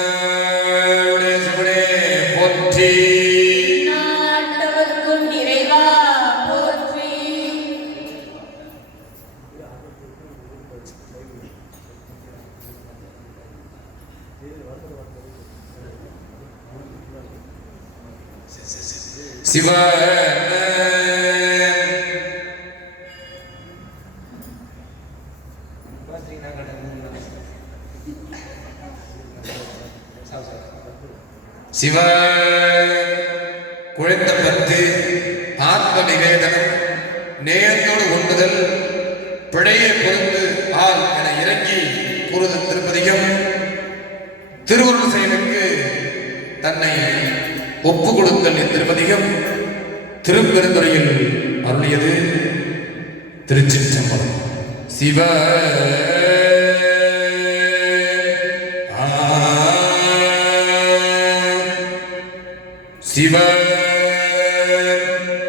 சிவனுடைய சிவனே போற்றி. நாட்டவர்க்கும் சிவ குழைந்த பத்து ஆத்ம நிவேதனம் நேயத்தோடு ஒன்றுதல் பிழையை பொருந்து ஆள் என இறங்கி கூறுதல் திருப்பதிகம் திருவுருள் செயலுக்கு தன்னை ஒப்பு கொடுத்தல் இத்திருப்பதிகம் திருப்பெருந்துறையில் அருளியது திருச்சிற்றம்பலம். சிவ சிவ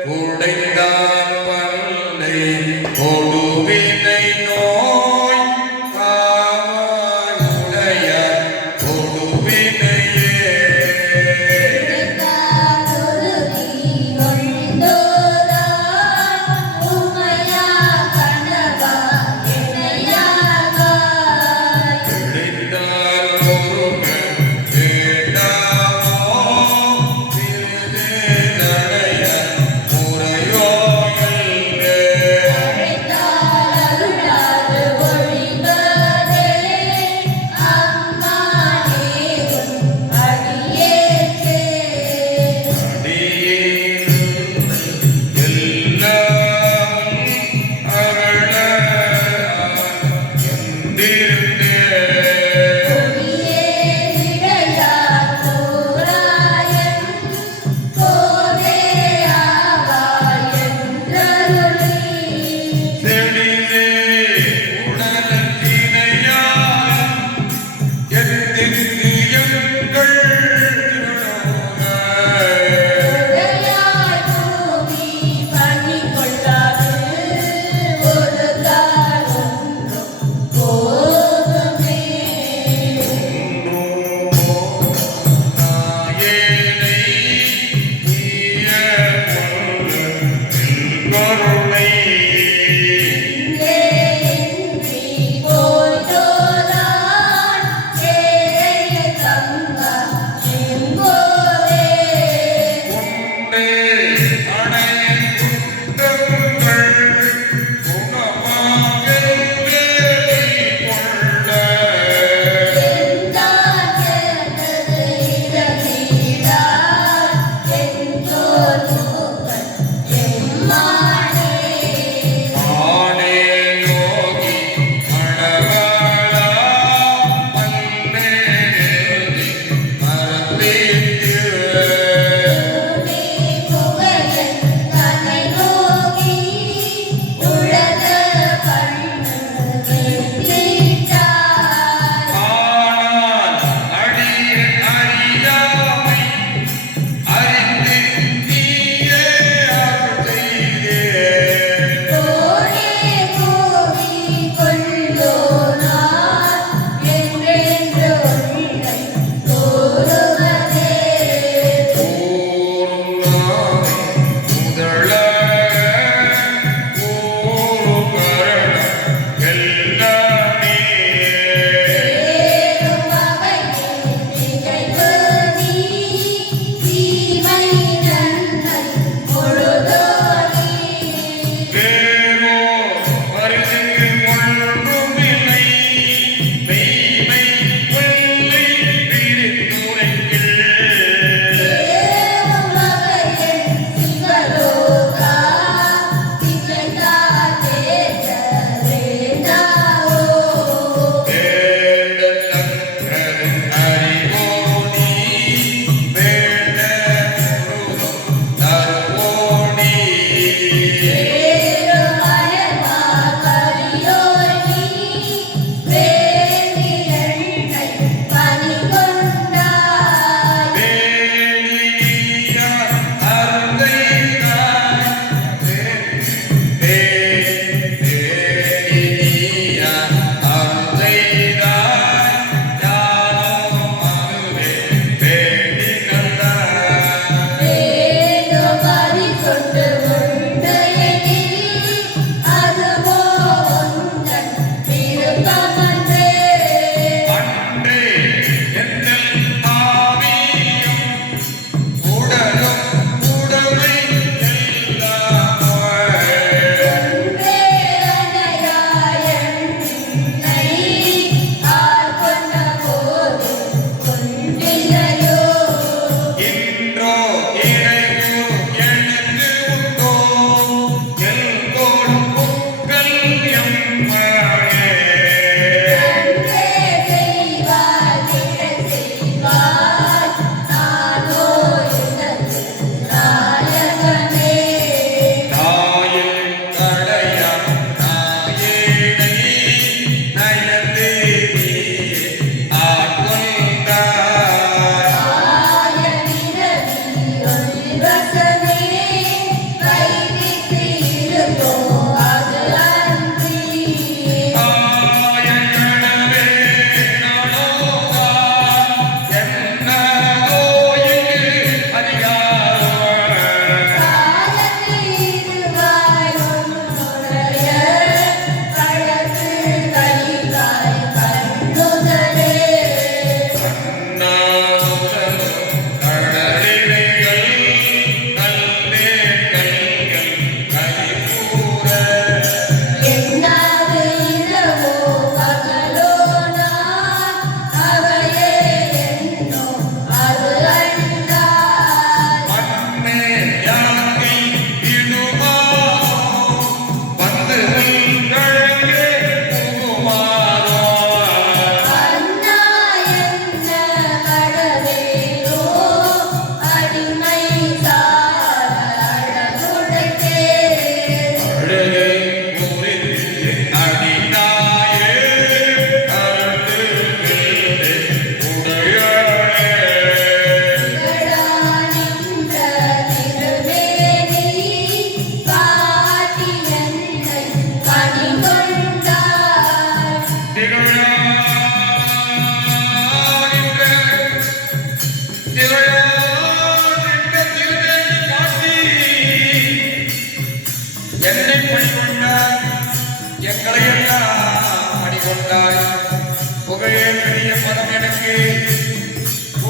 குடைந்தான் பல்லை கொடுவினை நோய் காவாயுடைய கொடுவினையே. குருதி ஒழிந்தோரா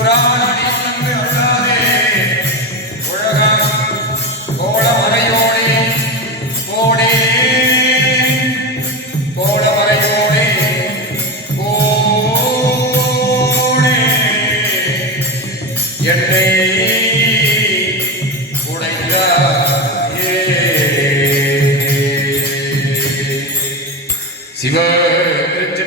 procurar